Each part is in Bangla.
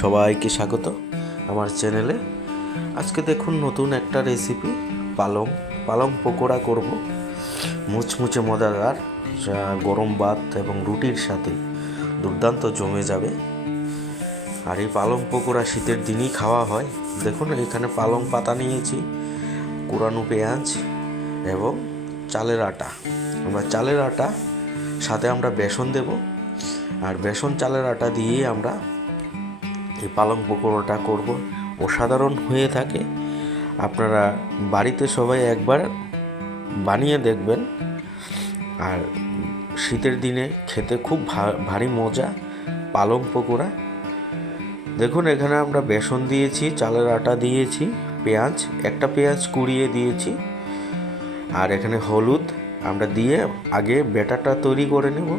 সবাইকে স্বাগত আমার চ্যানেলে। আজকে দেখুন নতুন একটা রেসিপি, পালং পকোড়া করব। মুচমুচে মজাদার, যা গরম ভাত এবং রুটির সাথে দুর্দান্ত জমে যাবে। আর এই পালং পকোড়া শীতের দিনই খাওয়া হয়। দেখুন এখানে পালং পাতা নিয়েছি, কুড়ানো পেঁয়াজ এবং চালের আটা। চালের আটা সাথে আমরা বেসন দেব, আর বেসন চালের আটা দিয়ে আমরা এই পালং পকোড়াটা করব। অসাধারণ হয়ে থাকে। আপনারা বাড়িতে সবাই একবার বানিয়ে দেখবেন। আর শীতের দিনে খেতে খুব ভারী মজা পালং পকোড়া। দেখুন এখানে আমরা বেসন দিয়েছি, চালের আটা দিয়েছি, একটা পেঁয়াজ কুড়িয়ে দিয়েছি, আর এখানে হলুদ আমরা দিয়ে আগে ব্যাটারটা তৈরি করে নেব।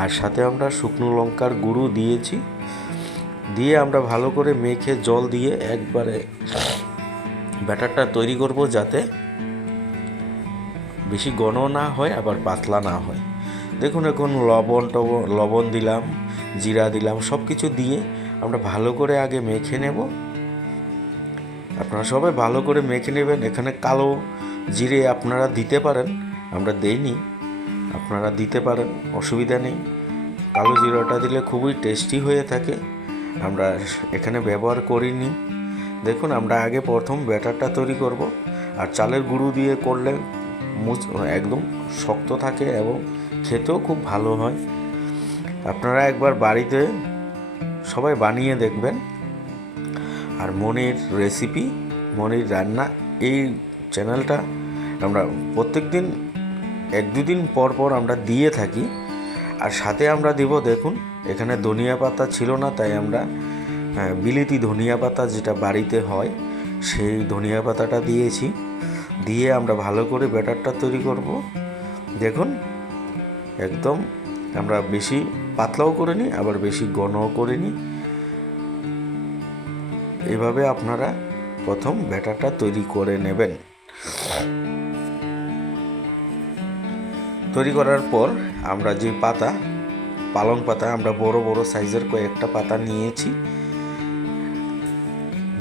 আর সাথে আমরা শুকনো লঙ্কার গুঁড়ো দিয়েছি, দিয়ে আমরা ভালো করে মেখে জল দিয়ে একবারে ব্যাটারটা তৈরি করব, যাতে বেশি ঘন না হয় আবার পাতলা না হয়। দেখুন এখন লবণ দিলাম, জিরা দিলাম, সব কিছু দিয়ে আমরা ভালো করে আগে মেখে নেব। আপনারা সবাই ভালো করে মেখে নেবেন। এখানে কালো জিরে আপনারা দিতে পারেন, আমরা দেইনি, আপনারা দিতে পারেন, অসুবিধা নেই। কালো জিরাটা দিলে খুবই টেস্টি হয়ে থাকে, আমরা এখানে ব্যবহার করিনি। দেখুন আমরা আগে প্রথম ব্যাটারটা তৈরি করব। আর চালের গুঁড়ো দিয়ে করলে একদম শক্ত থাকে এবং খেতেও খুব ভালো হয়। আপনারা একবার বাড়িতে সবাই বানিয়ে দেখবেন। আর মনির রেসিপি, মনির রান্না, এই চ্যানেলটা আমরা প্রত্যেক দিন 1-2 দিন পর পর আমরা দিয়ে থাকি। আর সাথে আমরা দেব, দেখুন এখানে ধনিয়া পাতা ছিল না, তাই আমরা বিলিতি ধনিয়া পাতা যেটা বাড়িতে হয় সেই ধনিয়া পাতাটা দিয়েছি। দিয়ে আমরা ভালো করে ব্যাটারটা তৈরি করব। দেখুন একদম আমরা বেশি পাতলাও করে নিই, আবার বেশি ঘনও করে নিই। এভাবে আপনারা প্রথম ব্যাটারটা তৈরি করে নেবেন। তৈরি করার পর আমরা যে পালং পাতা আমরা বড় বড় সাইজের কয়েকটা পাতা নিয়েছি।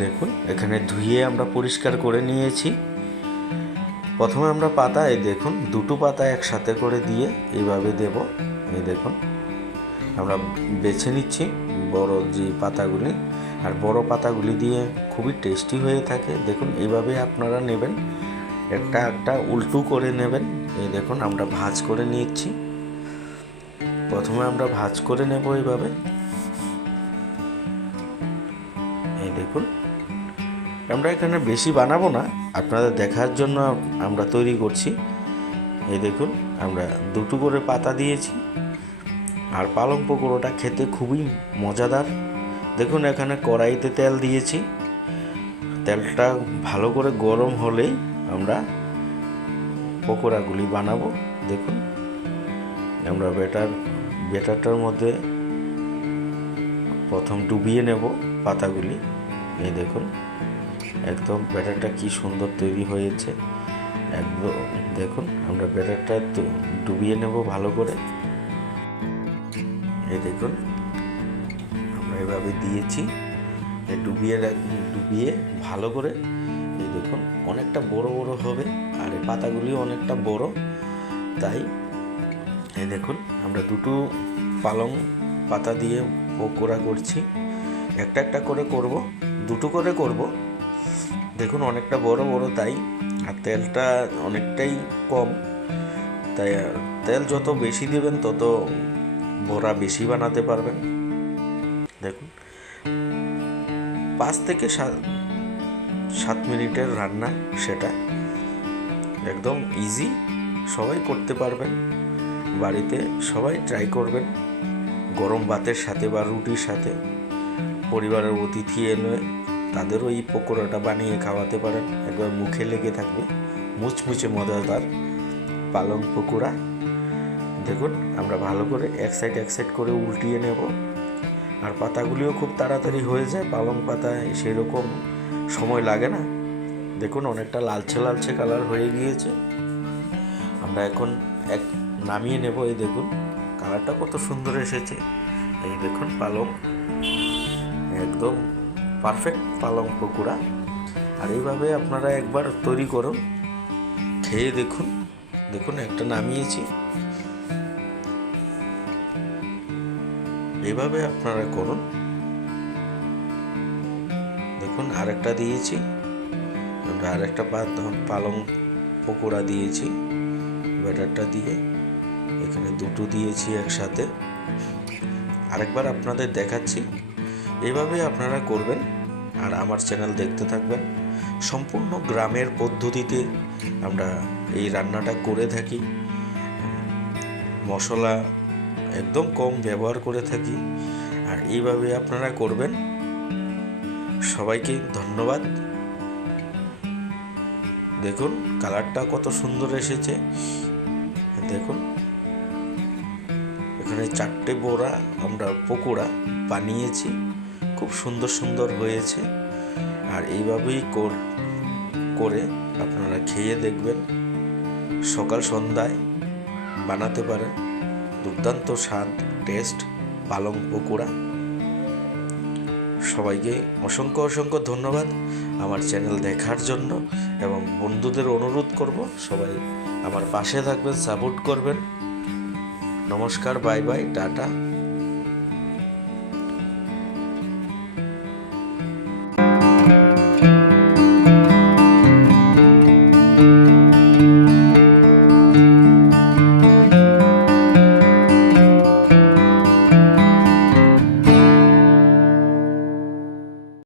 দেখুন এখানে ধুয়ে আমরা পরিষ্কার করে নিয়েছি। প্রথমে আমরা দেখুন দুটো পাতা একসাথে করে দিয়ে এইভাবে দেব। এই দেখুন আমরা বেছে নিচ্ছি বড় যে পাতাগুলি, আর বড় পাতাগুলি দিয়ে খুবই টেস্টি হয়ে থাকে। দেখুন এইভাবে আপনারা নেবেন, একটা উল্টো করে নেবেন। এই দেখুন আমরা ভাঁজ করে নিচ্ছি। প্রথমে আমরা ভাঁজ করে নেব এইভাবে। এই দেখুন আমরা এখানে বেশি বানাবো না, আপনাদের দেখার জন্য আমরা তৈরি করছি। এই দেখুন আমরা দুটো করে পাতা দিয়েছি। আর পালং পকোড়াটা খেতে খুবই মজাদার। দেখুন এখানে কড়াইতে তেল দিয়েছি, তেলটা ভালো করে গরম হলেই আমরা পকোড়াগুলি বানাবো। দেখুন আমরা ব্যাটারটার মধ্যে প্রথম ডুবিয়ে নেব পাতাগুলি। এই দেখুন একদম ব্যাটারটা কি সুন্দর তৈরি হয়েছে। একদম দেখুন আমরা ব্যাটারটা ডুবিয়ে নেব ভালো করে। এই দেখুন আমরা এভাবে দিয়েছি, ডুবিয়ে ভালো করে। এই দেখুন অনেকটা বড় বড় হবে, আর এই পাতাগুলিও অনেকটা বড়, তাই এই দেখুন আমরা দুটো পালং পাতা দিয়ে পকোড়া করছি। একটা করে করব, দুটো করে করব। দেখুন অনেকটা বড় বড়, তাই আর তেলটা অনেকটাই কম, তাই তেল যত বেশি দেবেন তত বড়া বেশি বানাতে পারবেন। দেখুন 5 থেকে 7 মিনিটের রান্না, সেটা একদম ইজি, সবাই করতে পারবেন। বাড়িতে সবাই ট্রাই করবেন। গরম ভাতের সাথে বা রুটির সাথে পরিবারের অতিথি এলে তাদেরও এই পকোড়াটা বানিয়ে খাওয়াতে পারেন। একবার মুখে লেগে থাকবে মুচমুচে মজাদার পালং পকোড়া। দেখুন আমরা ভালো করে এক সাইড করে উল্টিয়ে নেব। আর পাতাগুলিও খুব তাড়াতাড়ি হয়ে যায়, পালং পাতায় সেরকম সময় লাগে না। দেখুন অনেকটা লালচে কালার হয়ে গিয়েছে। আমরা এখন নামিয়ে নেব। এই দেখুন কালারটা কত সুন্দর এসেছে। এই দেখুন পালং একদম একদম পারফেক্ট পালং পকোড়া। আর এইভাবে আপনারা একবার তৈরি করুন, খেয়ে দেখুন। দেখুন একটা নামিয়েছি, এইভাবে আপনারা করুন। দেখুন আরেকটা দিয়েছি, আরেকটা পালং পকোড়া দিয়েছি ব্যাটারটা দিয়ে, এখানে দুটো দিয়েছি একসাথে। আরেকবার আপনাদের দেখাচ্ছি, এইভাবে আপনারা করবেন আর আমার চ্যানেল দেখতে থাকবেন। সম্পূর্ণ গ্রামের পদ্ধতিতে আমরা এই রান্নাটা করে থাকি, মশলা একদম কম ব্যবহার করে থাকি। আর এইভাবে আপনারা করবেন। সবাইকে ধন্যবাদ। দেখুন কালারটা কত সুন্দর এসেছে। দেখুন এখানে 4টে বড়া আমরা পকোড়া বানিয়েছি, খুব সুন্দর সুন্দর হয়েছে। আর এইভাবেই করে আপনারা খেয়ে দেখবেন, সকাল সন্ধ্যায় বানাতে পারেন। দুর্দান্ত স্বাদ, টেস্ট পালং পকোড়া। সবাইকে অসংখ্য অসংখ্য ধন্যবাদ আমার চ্যানেল দেখার জন্য, এবং বন্ধুদের অনুরোধ করব সবাই আমার পাশে থাকবেন, সাপোর্ট করবেন। নমস্কার, বাই বাই, টাটা।